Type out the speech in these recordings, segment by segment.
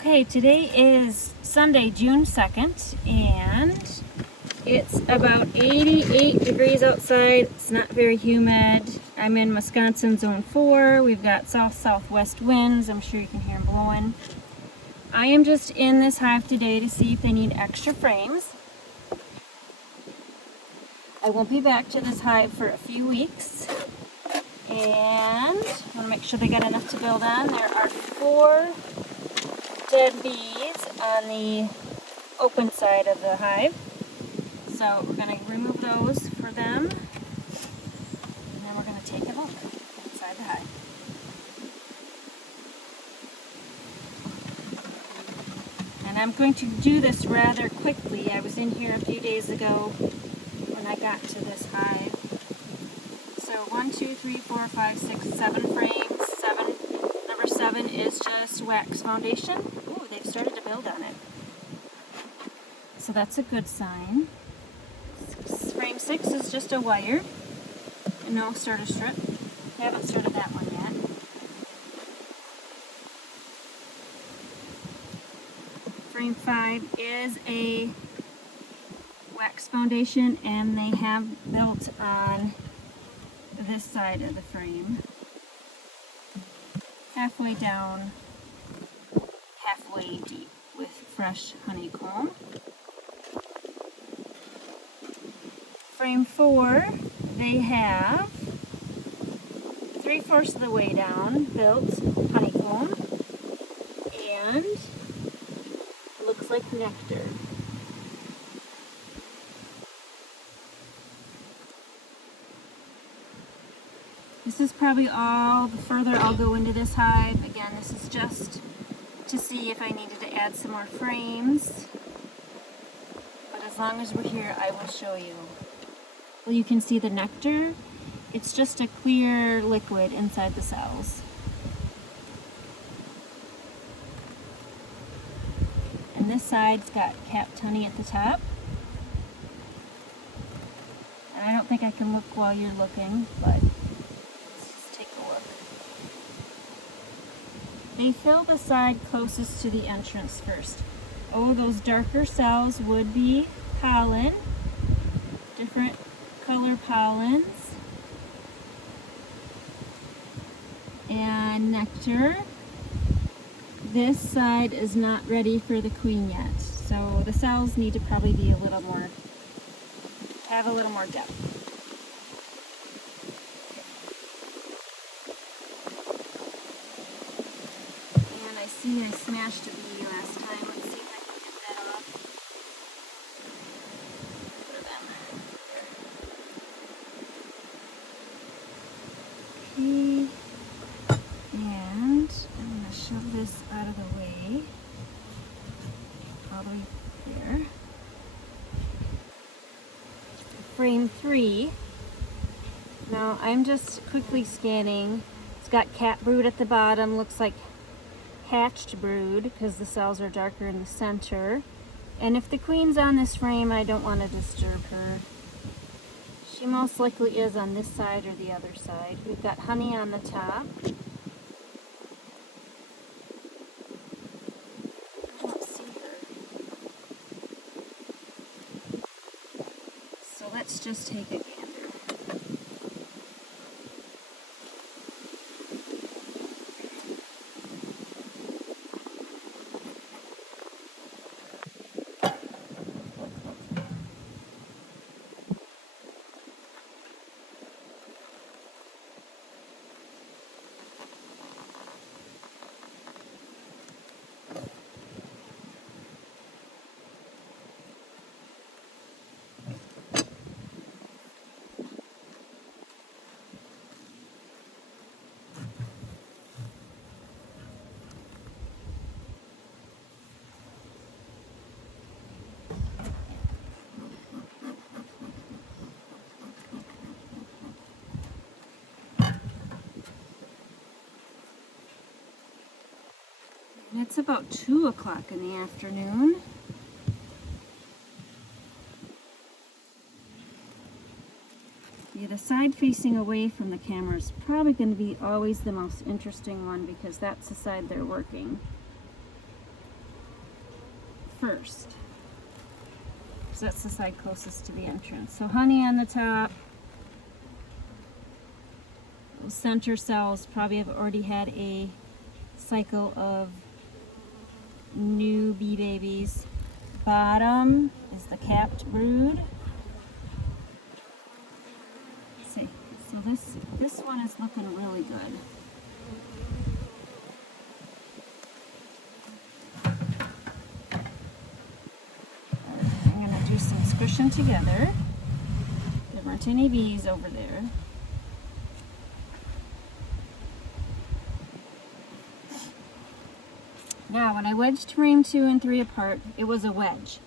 Okay, today is Sunday, June 2nd, and it's about 88 degrees outside. It's not very humid. I'm in Wisconsin Zone 4. We've got south-southwest winds. I'm sure you can hear them blowing. I am just in this hive today to see if they need extra frames. I won't be back to this hive for a few weeks. And I want to make sure they got enough to build on. There are 4 dead bees on the open side of the hive. So we're going to remove those for them. And then we're going to take a look inside the hive. And I'm going to do this rather quickly. I was in here a few days ago when I got to this hive. So 1, 2, 3, 4, 5, 6, 7 frames. Number 7 is just wax foundation. Ooh, they've started to build on it. So that's a good sign. Frame 6 is just a wire. And no starter strip. I haven't started that one yet. Frame 5 is a wax foundation, and they have built on this side of the frame. Halfway down, halfway deep with fresh honeycomb. Frame 4, they have 3/4 of the way down built honeycomb, and looks like nectar. This is probably all the further I'll go into this hive. Again, this is just to see if I needed to add some more frames. But as long as we're here, I will show you. Well, you can see the nectar. It's just a clear liquid inside the cells. And this side's got capped honey at the top. And I don't think I can look while you're looking, but they fill the side closest to the entrance first. Oh, those darker cells would be pollen, different color pollens, and nectar. This side is not ready for the queen yet, so the cells need to probably be have a little more depth. I smashed a bee last time. Let's see if I can get that off. Okay. And I'm going to shove this out of the way. All the way there. Frame 3. Now I'm just quickly scanning. It's got cat brood at the bottom. Looks like hatched brood because the cells are darker in the center. And if the queen's on this frame, I don't want to disturb her. She most likely is on this side or the other side. We've got honey on the top. I don't see her. So let's just take a gander. It's about 2 o'clock in the afternoon. Yeah, the side facing away from the camera is probably going to be always the most interesting one because that's the side they're working. first, because that's the side closest to the entrance. So honey on the top. Those center cells probably have already had a cycle of new bee babies. Bottom is the capped brood. Let's see. So this one is looking really good. I'm going to do some squishing together. There weren't any bees over there. Now, when I wedged frame 2 and 3 apart, it was a wedge.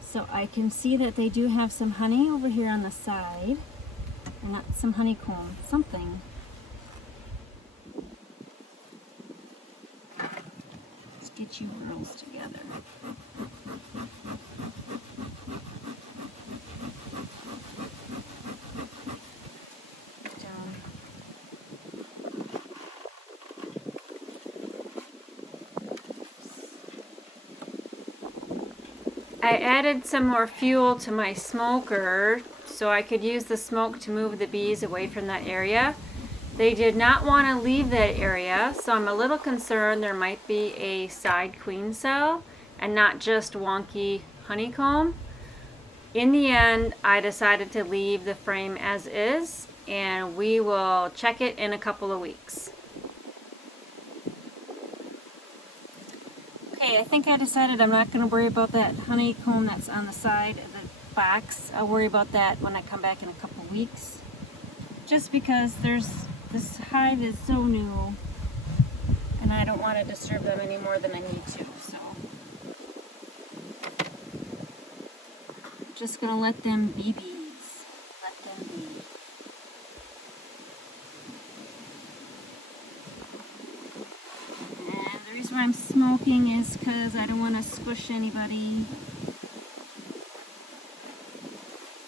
So I can see that they do have some honey over here on the side. Or not some honeycomb, something. Let's get you girls together. I added some more fuel to my smoker so I could use the smoke to move the bees away from that area. They did not want to leave that area, so I'm a little concerned there might be a side queen cell and not just wonky honeycomb. In the end, I decided to leave the frame as is, and we will check it in a couple of weeks. Okay, I think I decided I'm not going to worry about that honeycomb that's on the side of the box. I'll worry about that when I come back in a couple of weeks. Just because this hive is so new and I don't want to disturb them any more than I need to. So I'm just going to let them be bees. Let them be. The reason why I'm smoking is because I don't want to squish anybody.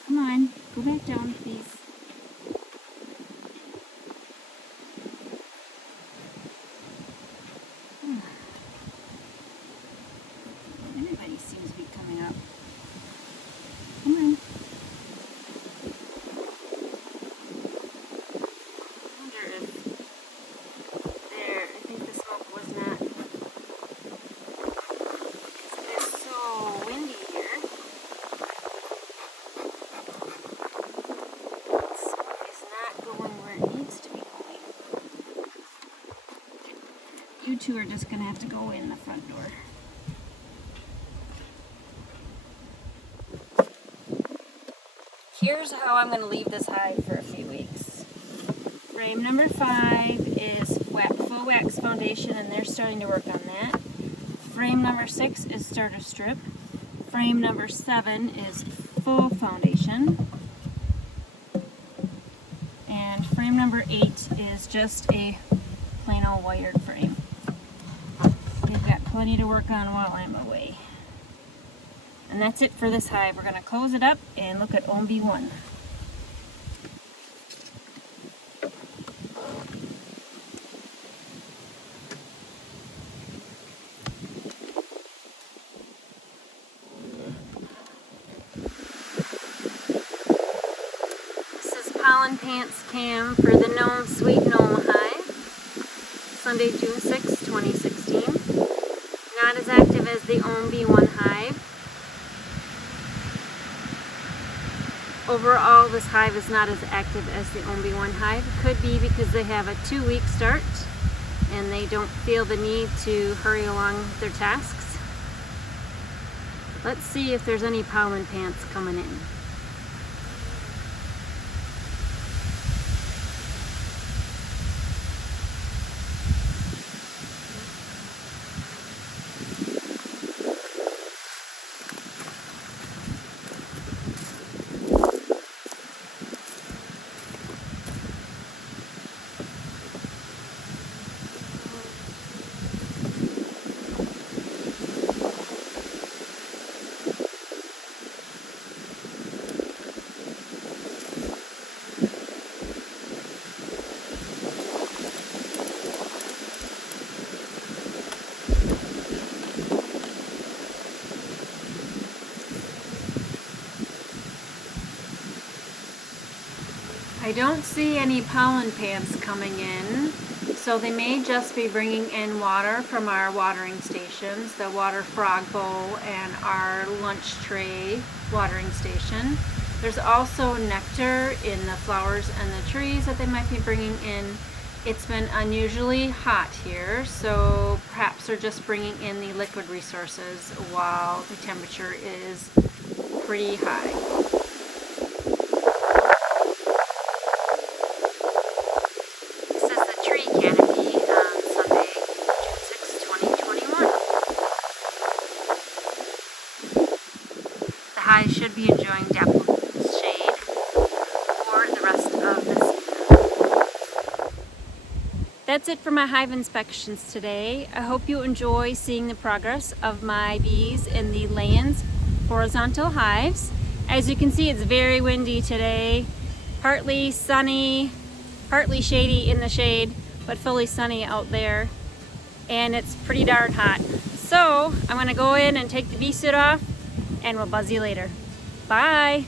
Come on, go back down, please. Everybody seems to be coming up. Come on. I wonder if there, I think the smoke was not. It's so windy here. The smoke is not going where it needs to be going. You two are just going to have to go in the front door. Here's how I'm going to leave this hive for a few weeks. Frame number 5 is full wax foundation, and they're starting to work on that. Frame number 6 is starter strip. Frame number 7 is full foundation. And frame number 8 is just a plain old wired frame. They've got plenty to work on while I'm away. And that's it for this hive. We're going to close it up and look at OMB1. This is pollen pants cam for the Gnome Sweet Gnome hive. Sunday, June 6, 2016. Not as active as the OMB1 hive. Overall, this hive is not as active as the OMB1 hive. Could be because they have a 2-week start and they don't feel the need to hurry along with their tasks. Let's see if there's any pollen pants coming in. I don't see any pollen pants coming in, so they may just be bringing in water from our watering stations, the water frog bowl and our lunch tray watering station. There's also nectar in the flowers and the trees that they might be bringing in. It's been unusually hot here, so perhaps they're just bringing in the liquid resources while the temperature is pretty high. This is the tree canopy on Sunday, June 6, 2021. The hive should be enjoying dapple's shade for the rest of the season. That's it for my hive inspections today. I hope you enjoy seeing the progress of my bees in the Layens horizontal hives. As you can see, it's very windy today. Partly sunny, partly shady in the shade, but fully sunny out there. And it's pretty darn hot. So I'm gonna go in and take the bee suit off and we'll buzz you later. Bye.